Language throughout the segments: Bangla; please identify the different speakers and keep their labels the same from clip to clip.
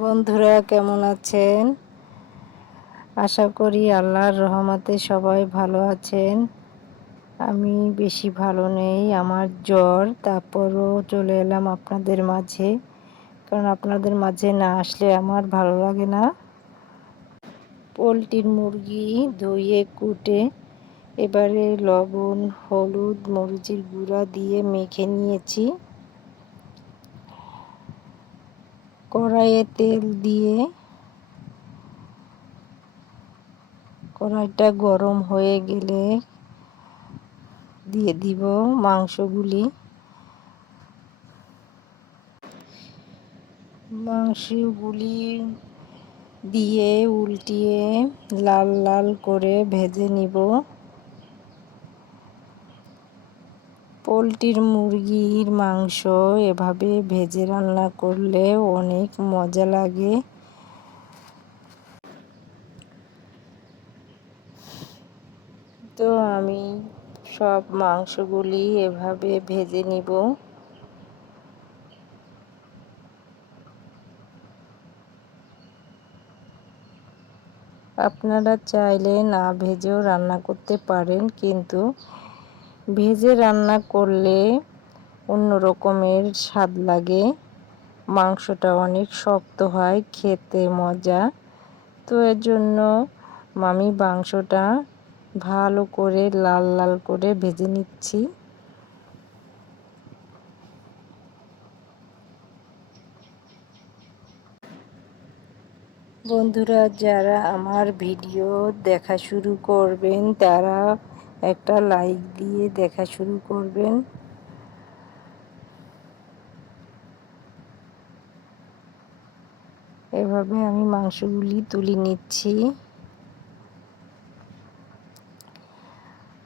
Speaker 1: বন্ধুরা, কেমন আছেন? আশা করি আল্লাহর রহমতে সবাই ভালো আছেন। আমি বেশি ভালো নেই, আমার জ্বর, তারপরও চলে এলাম আপনাদের মাঝে। কারণ আপনাদের মাঝে না আসলে আমার ভালো লাগে না। পোলট্রির মুরগি ধুয়ে, কুটে, এবারে লবণ, হলুদ, মরিচের গুঁড়া দিয়ে মেখে নিয়েছি। কড়াইয়ে তেল দিয়ে কড়াইটা গরম হয়ে গেলে দিয়ে দিব মাংসগুলি। মাংসগুলি দিয়ে উল্টিয়ে লাল লাল করে ভেজে নিব। পোলট্রির মুরগির মাংস এভাবে ভেজে রান্না করলে অনেক মজা লাগে। তো আমি সব মাংসগুলি এভাবে ভেজে নিব। আপনারা চাইলে না ভেজেও রান্না করতে পারেন, কিন্তু ভেজে রান্না করলে অন্য রকমের স্বাদ লাগে। মাংসটা অনেক শক্ত হয়, খেতে মজা। তো এর জন্য আমি মাংসটা ভালো করে লাল লাল করে ভেজে নিচ্ছি। বন্ধুরা, যারা আমার ভিডিও দেখা শুরু করবেন, তারা একটা লাইক দিয়ে দেখা শুরু করবেন। এভাবে আমি মাংসগুলি তুলে নিচ্ছি।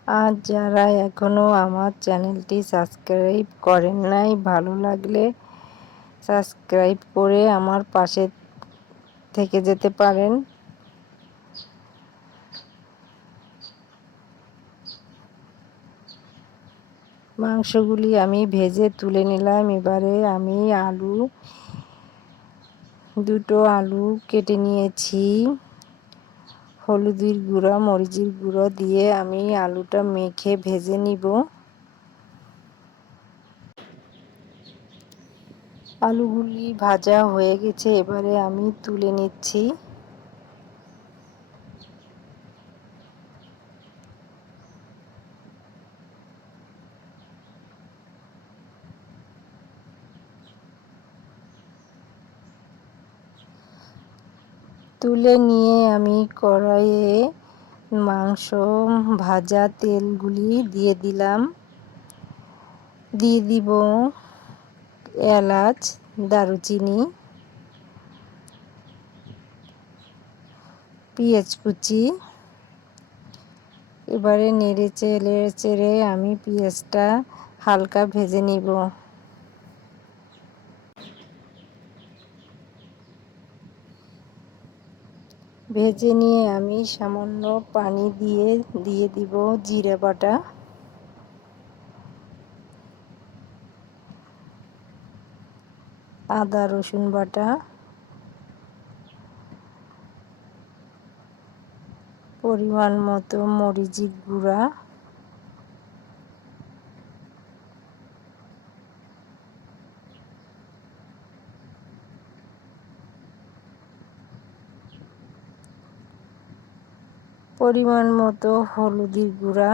Speaker 1: আর যারা এখনও আমার চ্যানেলটি সাবস্ক্রাইব করেন নাই, ভালো লাগলে সাবস্ক্রাইব করে আমার পাশে থেকে যেতে পারেন। মাংসগুলি আমি ভেজে তুলে নিলাম। এবারে আমি আলু, দুটো আলু কেটে নিয়েছি। হলুদের গুঁড়া, মরিচের গুঁড়ো দিয়ে আমি আলুটা মেখে ভেজে নিব। আলুগুলি ভাজা হয়ে গেছে, এবারে আমি তুলে নিচ্ছি। তুলে নিয়ে আমি কড়াইয়ে মাংস, ভাজা তেলগুলি দিয়ে দিলাম। দিয়ে দিব এলাচ, দারুচিনি, পেঁয়াজ কুচি। এবারে নেড়ে চেড়ে চেড়ে আমি পেঁয়াজটা হালকা ভেজে নিব। ভেজে নিয়ে আমি সামান্য পানি দিয়ে দিয়ে দিব জিরে বাটা। আদা, রসুন বাটা। পরিমাণ মতো মরিচি গুঁড়া। পরিমাণ মতো হলুদের গুঁড়া।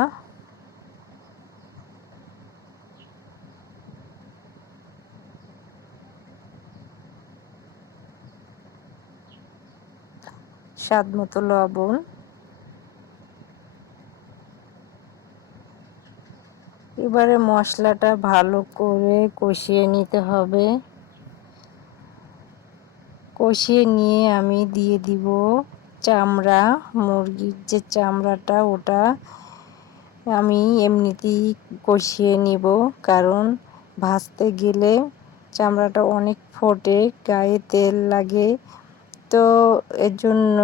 Speaker 1: স্বাদ মতো লবণ। এবারে মশলাটা ভালো করে কষিয়ে নিতে হবে। কষিয়ে নিয়ে আমি দিয়ে দিব চামড়া, মুরগির যে চামড়াটা, ওটা আমি এমনিতেই কষিয়ে নিব। কারণ ভাজতে গেলে চামড়াটা অনেক ফোটে, গায়ে তেল লাগে। তো এর জন্য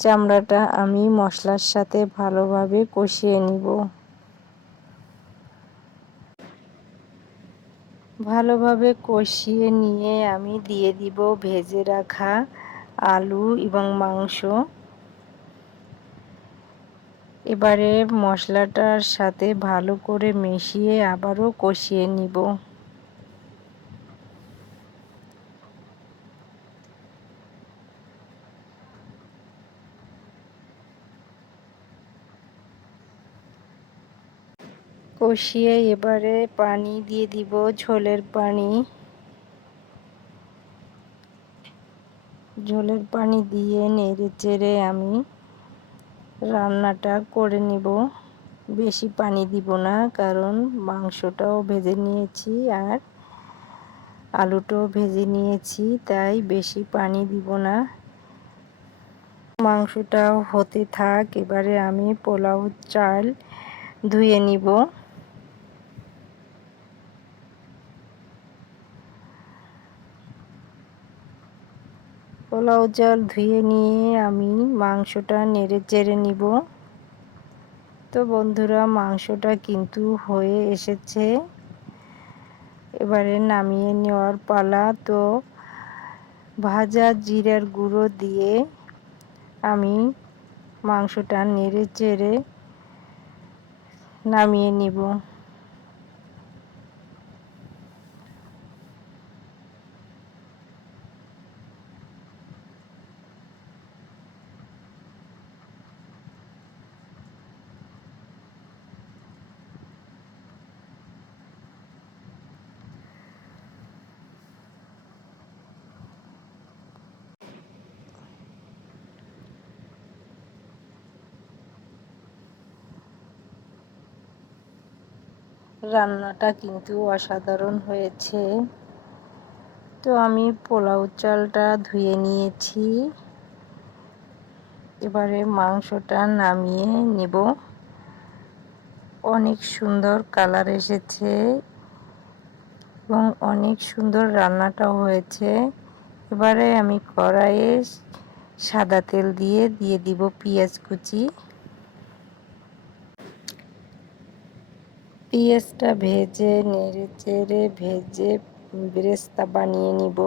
Speaker 1: চামড়াটা আমি মশলার সাথে ভালোভাবে কষিয়ে নিব। ভালোভাবে কষিয়ে নিয়ে আমি দিয়ে দিব ভেজে রাখা আলু এবং মাংস। এবারে মশলাটার সাথে ভালো করে মিশিয়ে আবারও কষিয়ে নিব। কষিয়ে এবারে পানি দিয়ে দিব ঝোলের পানি। ঝোলের পানি দিয়ে নেড়ে চেড়ে আমি রান্নাটা করে নিব। বেশি পানি দিব না, কারণ মাংসটাও ভেজে নিয়েছি আর আলুটাও ভেজে নিয়েছি, তাই বেশি পানি দিব না। মাংসটাও হতে থাক, এবারে আমি পোলাও চাল ধুয়ে নিব। পোলাও চাল ধুয়ে নিয়ে আমি মাংসটা নেড়ে চেড়ে নিব। তো বন্ধুরা, মাংসটা কিন্তু হয়ে এসেছে। এবারে নামিয়ে নেওয়ার পালা। তো ভাজা জিরার গুঁড়ো দিয়ে আমি মাংসটা নেড়ে চেড়ে নামিয়ে নিব। রান্নাটা কিন্তু অসাধারণ হয়েছে। তো আমি পোলাও চালটা ধুয়ে নিয়েছি। এবারে মাংসটা নামিয়ে নেব। অনেক সুন্দর কালার এসেছে এবং অনেক সুন্দর রান্নাটাও হয়েছে। এবারে আমি কড়াইয়ে সাদা তেল দিয়ে দিয়ে দিব পেঁয়াজ কুচি। পেঁয়াজটা ভেজে নেড়ে চেড়ে ভেজে বেরেস্তা বানিয়ে নিব।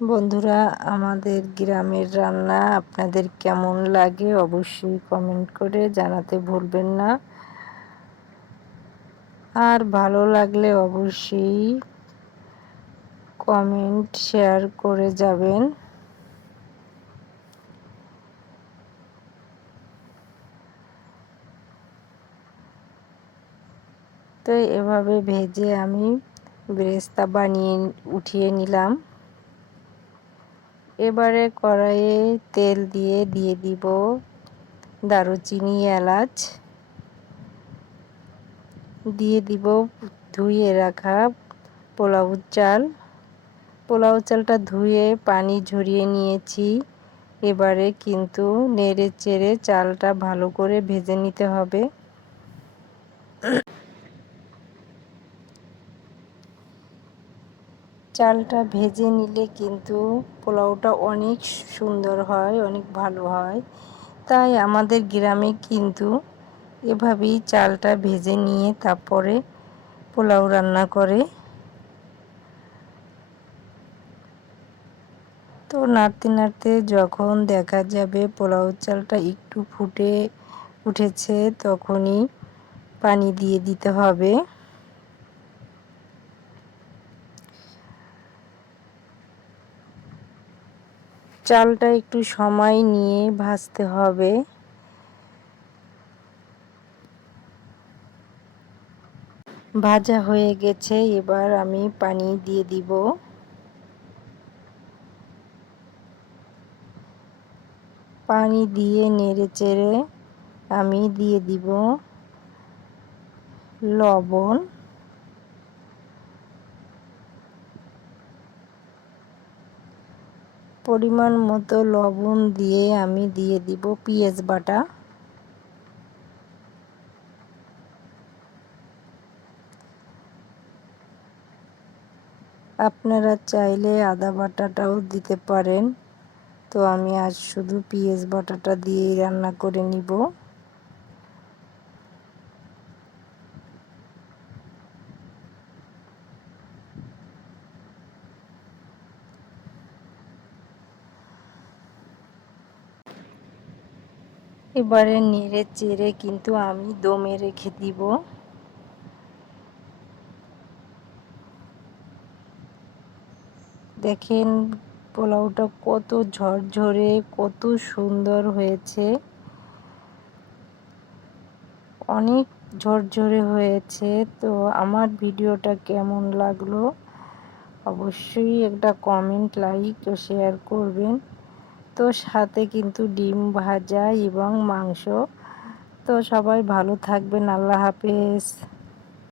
Speaker 1: বন্ধুরা, আমাদের গ্রামের রান্না আপনাদের কেমন লাগে অবশ্যই কমেন্ট করে জানাতে ভুলবেন না। আর ভালো লাগলে অবশ্যই কমেন্ট শেয়ার করে যাবেন। তো এভাবে ভেজে আমি ব্রেস্তা বানিয়ে উঠিয়ে নিলাম। এবারে কড়াইয়ে তেল দিয়ে দিয়ে দিব দারুচিনি এলাচ। দিয়ে দিব ধুয়ে রাখা পোলাও চাল। পোলাও চালটা ধুয়ে পানি ঝরিয়ে নিয়েছি। এবারে কিন্তু নেড়ে চেড়ে চালটা ভালো করে ভেজে নিতে হবে। চালটা ভেজে নিলে কিন্তু পোলাওটা অনেক সুন্দর হয়, অনেক ভালো হয়। তাই আমাদের গ্রামে কিন্তু এভাবেই চালটা ভেজে নিয়ে তারপরে পোলাও রান্না করে। তো নাড়তে নাড়তে যখন দেখা যাবে পোলাও চালটা একটু ফুটে উঠেছে, তখনই পানি দিয়ে দিতে হবে। চালটা একটু সময় নিয়ে ভাজতে হবে। ভাজা হয়ে গেছে, এবার আমি পানি দিয়ে দিব। পানি দিয়ে নেড়ে চেড়ে আমি দিয়ে দিব লবণ। পরিমাণ মতো লবণ দিয়ে আমি দিয়ে দিব পেঁয়াজ বাটা। আপনারা চাইলে আদা বাটাটাও দিতে পারেন। তো আমি আজ শুধু পেঁয়াজ বাটাটা দিয়েই রান্না করে নিব। এবারে নেড়ে চেড়ে কিন্তু আমি দমে রেখে দিব। দেখেন পোলাওটা কত ঝরঝরে, কত সুন্দর হয়েছে। অনেক ঝরঝরে হয়েছে, তো আমার ভিডিওটা কেমন লাগল অবশ্যই একটা কমেন্ট লাইক ও শেয়ার করবেন। তো সাথে কিন্তু ডিম ভাজা এবং মাংস। তো সবাই ভালো থাকবেন, আল্লাহ হাফেজ।